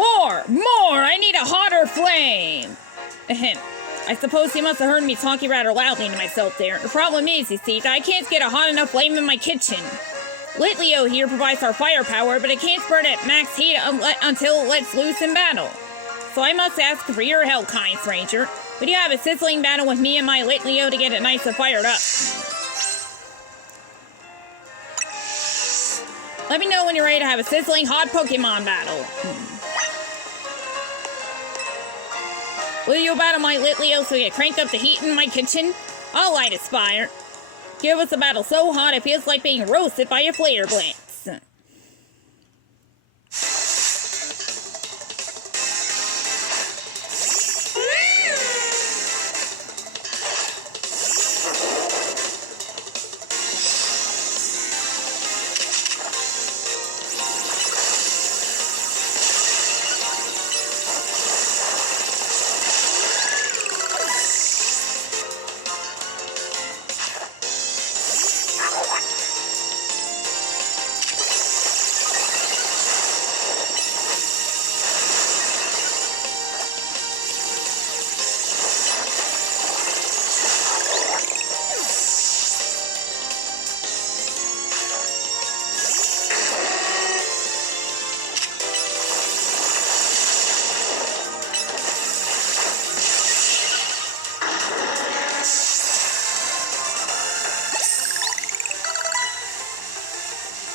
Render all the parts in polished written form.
More! More! I need a hotter flame! Ahem. I suppose he must have heard me talking rather loudly to myself there. The problem is, you see, that I can't get a hot enough flame in my kitchen. Litleo here provides our firepower, but it can't burn at max heat until it lets loose in battle. So I must ask for your help, kind stranger. Would you have a sizzling battle with me and my Litleo to get it nice and fired up? Let me know when you're ready to have a sizzling hot Pokemon battle. Will you battle my Litleo so we can crank up the heat in my kitchen? I'll light a fire. Give us a battle so hot it feels like being roasted by a flare blitz.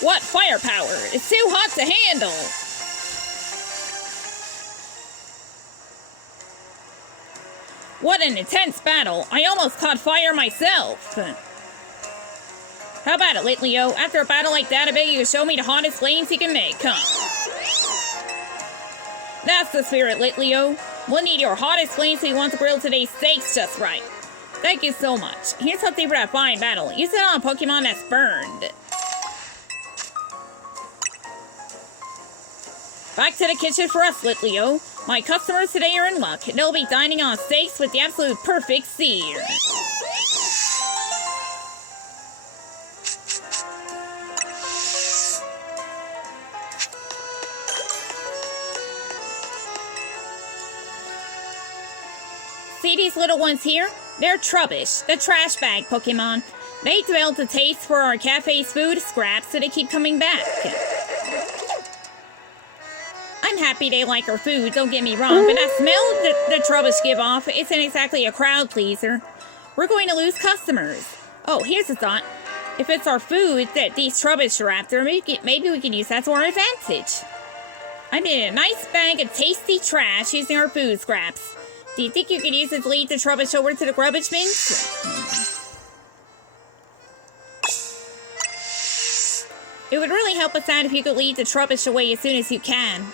What firepower? It's too hot to handle! What an intense battle! I almost caught fire myself! How about it, Litleo? After a battle like that, I bet you can show me the hottest flames you can make, huh? That's the spirit, Litleo. We'll need your hottest flames so you want to grill today's steaks just right. Thank you so much. Here's something for that fine battle. Use it on a Pokemon that's burned. Back to the kitchen for us, Litleo. My customers today are in luck. They'll be dining on steaks with the absolute perfect sear. See these little ones here? They're Trubbish, the trash bag Pokemon. They developed a taste for our cafe's food scraps, so they keep coming back. I'm happy they like our food, don't get me wrong, but that smell the Trubbish give off isn't exactly a crowd pleaser. We're going to lose customers. Oh, here's a thought. If it's our food that these Trubbish are after, maybe we can use that to our advantage. I made a nice bag of tasty trash using our food scraps. Do you think you could use it to lead the Trubbish over to the garbage bins? It would really help us out if you could lead the Trubbish away as soon as you can.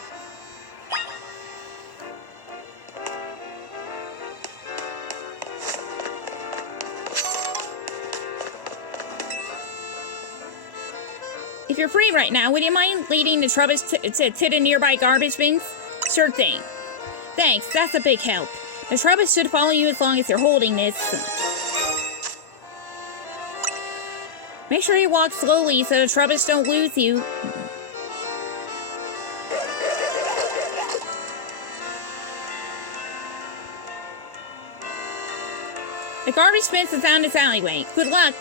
If you're free right now, would you mind leading the Trubbish to the nearby garbage bins? Sure thing. Thanks, that's a big help. The Trubbish should follow you as long as you're holding this. Make sure you walk slowly so the Trubbish don't lose you. The garbage bins is down this alleyway. Good luck.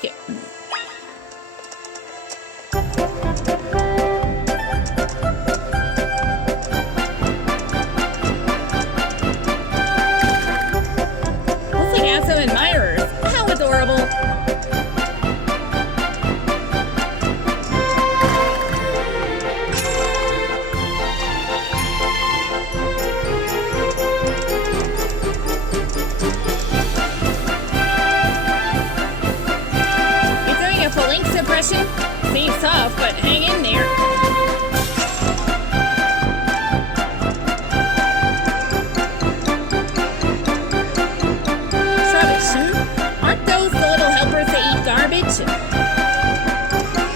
Admirers. How adorable. You're doing a Phalanx impression? Seems tough, but hang in there.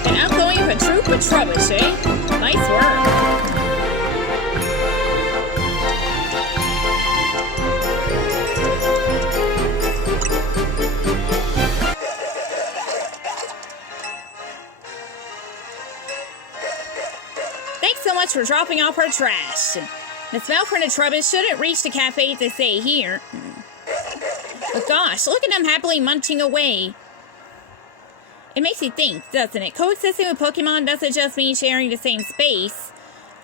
An outgoing of a troop with Trubbish, eh? Nice work. Thanks so much for dropping off our trash. The smell from the Trubbish shouldn't reach the cafe to stay here. But gosh, look at them happily munching away. It makes you think, doesn't it? Coexisting with Pokemon doesn't just mean sharing the same space.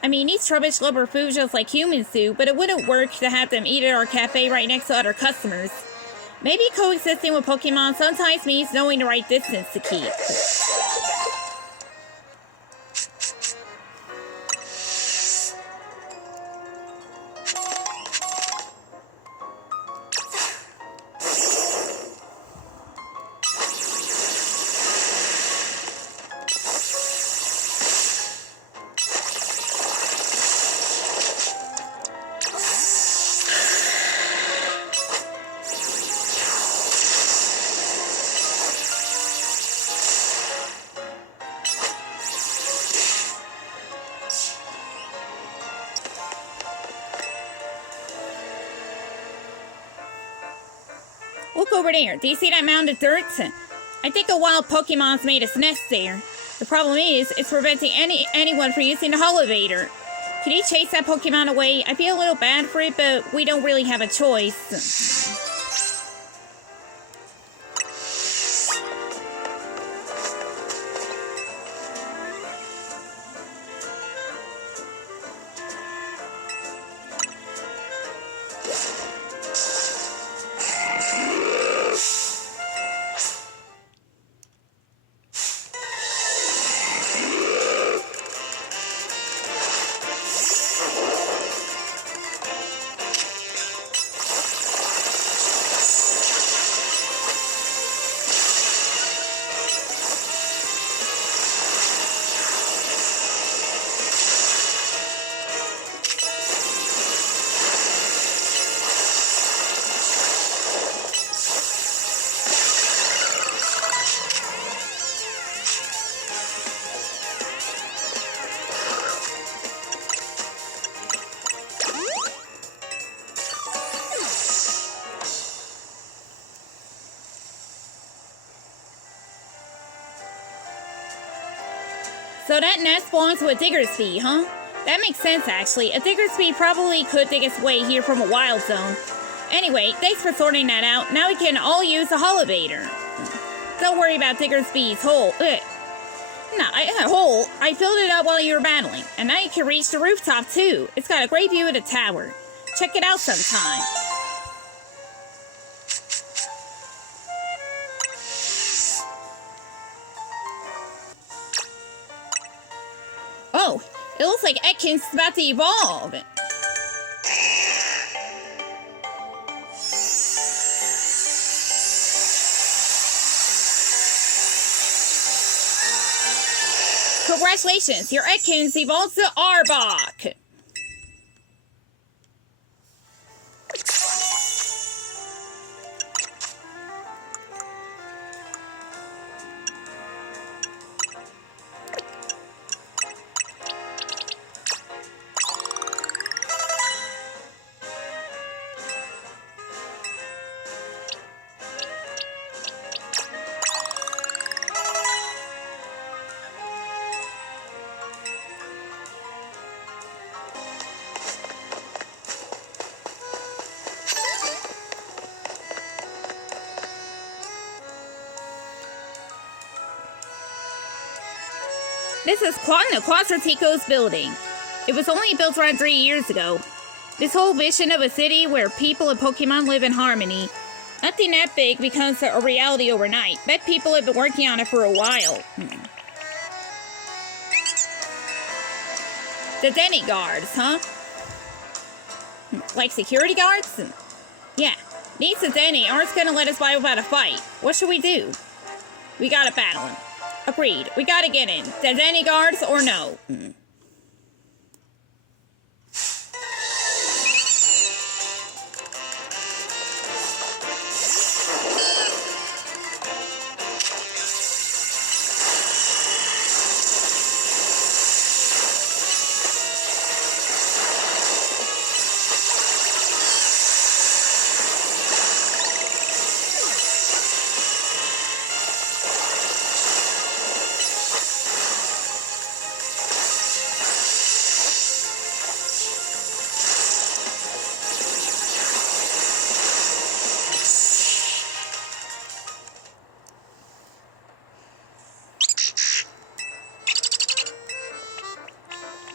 I mean, these Trubbish love our food just like humans do, but it wouldn't work to have them eat at our cafe right next to other customers. Maybe coexisting with Pokemon sometimes means knowing the right distance to keep. Look over there. Do you see that mound of dirt? I think a wild Pokemon's made its nest there. The problem is, it's preventing anyone from using the elevator. Can you chase that Pokemon away? I feel a little bad for it, but we don't really have a choice. So that nest belongs to a Diggersby, huh? That makes sense, actually. A Diggersby probably could dig its way here from a wild zone. Anyway, thanks for sorting that out. Now we can all use the elevator. Don't worry about Diggersby's hole. Hole. I filled it up while you were battling. And now you can reach the rooftop, too. It's got a great view of the tower. Check it out sometime. Oh, it looks like Ekans is about to evolve. Congratulations, your Ekans evolves to Arbok. This is quasartico's building. It was only built around 3 years ago. This whole vision of a city where people and Pokemon live in harmony. Nothing that big becomes a reality overnight. Bet people have been working on it for a while. The Denny guards, huh? Like security guards? Yeah. Needs a Denny aren't gonna let us by without a fight. What should we do? We gotta battle him. Agreed. We gotta get in. The Denny guards or no?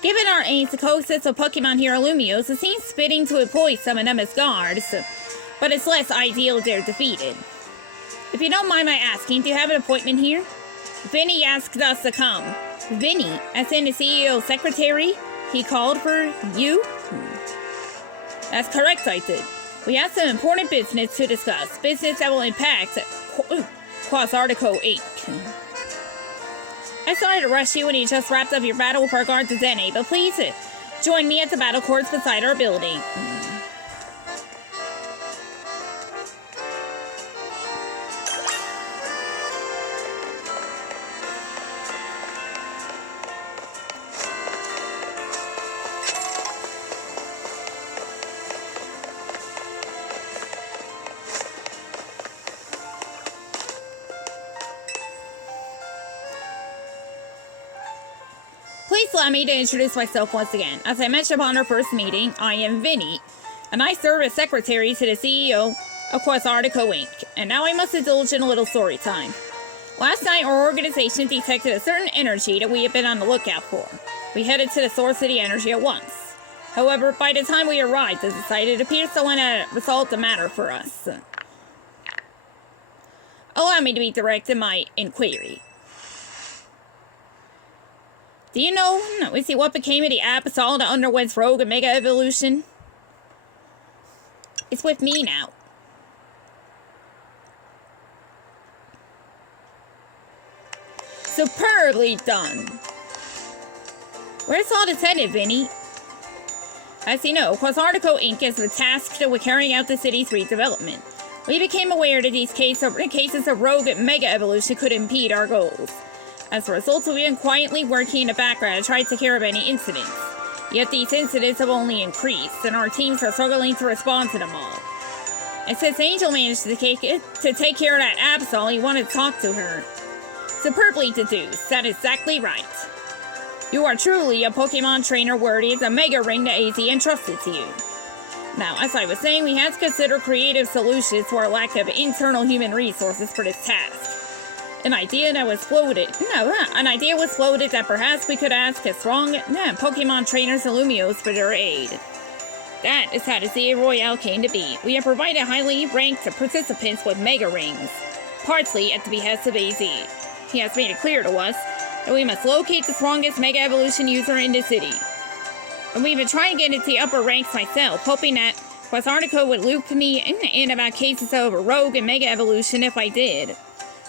Given our aims to coexist with Pokemon Hero Lumiose, it seems fitting to employ some of them as guards, but it's less ideal if they're defeated. If you don't mind my asking, do you have an appointment here? Vinny asked us to come. Vinny, as in the CEO's secretary? He called for you? That's correct, I did. We have some important business to discuss. Business that will impact Quasartico Inc. I'm sorry to rush you when you just wrapped up your battle with our guard to Zene, but please join me at the battle courts beside our building. Please allow me to introduce myself once again. As I mentioned upon our first meeting, I am Vinny, and I serve as secretary to the CEO of Quasartico Inc. And now I must indulge in a little story time. Last night, our organization detected a certain energy that we had been on the lookout for. We headed to the source of the energy at once. However, by the time we arrived at the site, it appears someone had resolved the matter for us. Allow me to be direct in my inquiry. Do you know, what became of the Absol that underwent rogue and mega evolution? It's with me now. Superbly done. Where's all this headed, Vinny? As you know, Quasartico Inc. is tasked with carrying out the city's redevelopment. We became aware that these cases of rogue and mega evolution could impede our goals. As a result, we've been quietly working in the background to try to take care of any incidents. Yet these incidents have only increased, and our teams are struggling to respond to them all. And since Angel managed to take care of that Absol, he wanted to talk to her. Superbly deduced. That's exactly right. You are truly a Pokemon trainer worthy of the Mega Ring that AZ entrusted to you. Now, as I was saying, we had to consider creative solutions to our lack of internal human resources for this task. An idea was floated that perhaps we could ask a strong Pokemon trainers in Lumiose for their aid. That is how the Zia Royale came to be. We have provided highly ranked participants with Mega Rings, partly at the behest of AZ. He has made it clear to us that we must locate the strongest Mega Evolution user in the city. And we've been trying to get into the upper ranks myself, hoping that Quasartico would loop me in about cases of rogue and Mega Evolution if I did.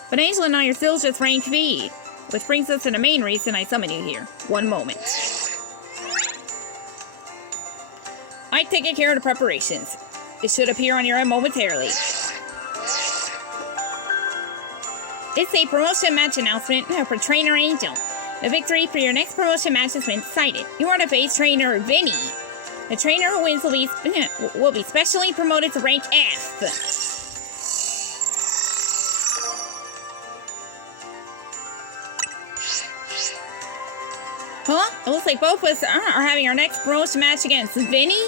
But Angel and I are still just rank V, which brings us to the main reason I summoned you here. One moment. I've taken care of the preparations. It should appear on your end momentarily. This is a promotion match announcement for Trainer Angel. The victory for your next promotion match has been decided. You are the base trainer, Vinny. The trainer who wins will be specially promoted to rank F. Huh? It looks like both of us are having our next promotion match against Vinny?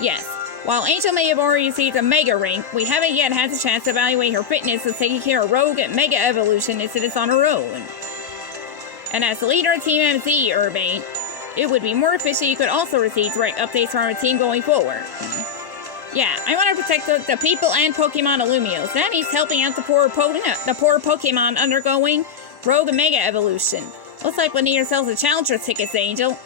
Yes. While Angel may have already received a Mega Ring, we haven't yet had the chance to evaluate her fitness as taking care of rogue and Mega Evolution as it is on her own. And as the leader of Team MZ, Urbane, it would be more efficient you could also receive direct updates from our team going forward. Yeah, I want to protect the people and Pokemon of Lumiose. That means helping out the poor Pokemon undergoing rogue and Mega Evolution. Looks like we need ourselves a challenger ticket, Angel.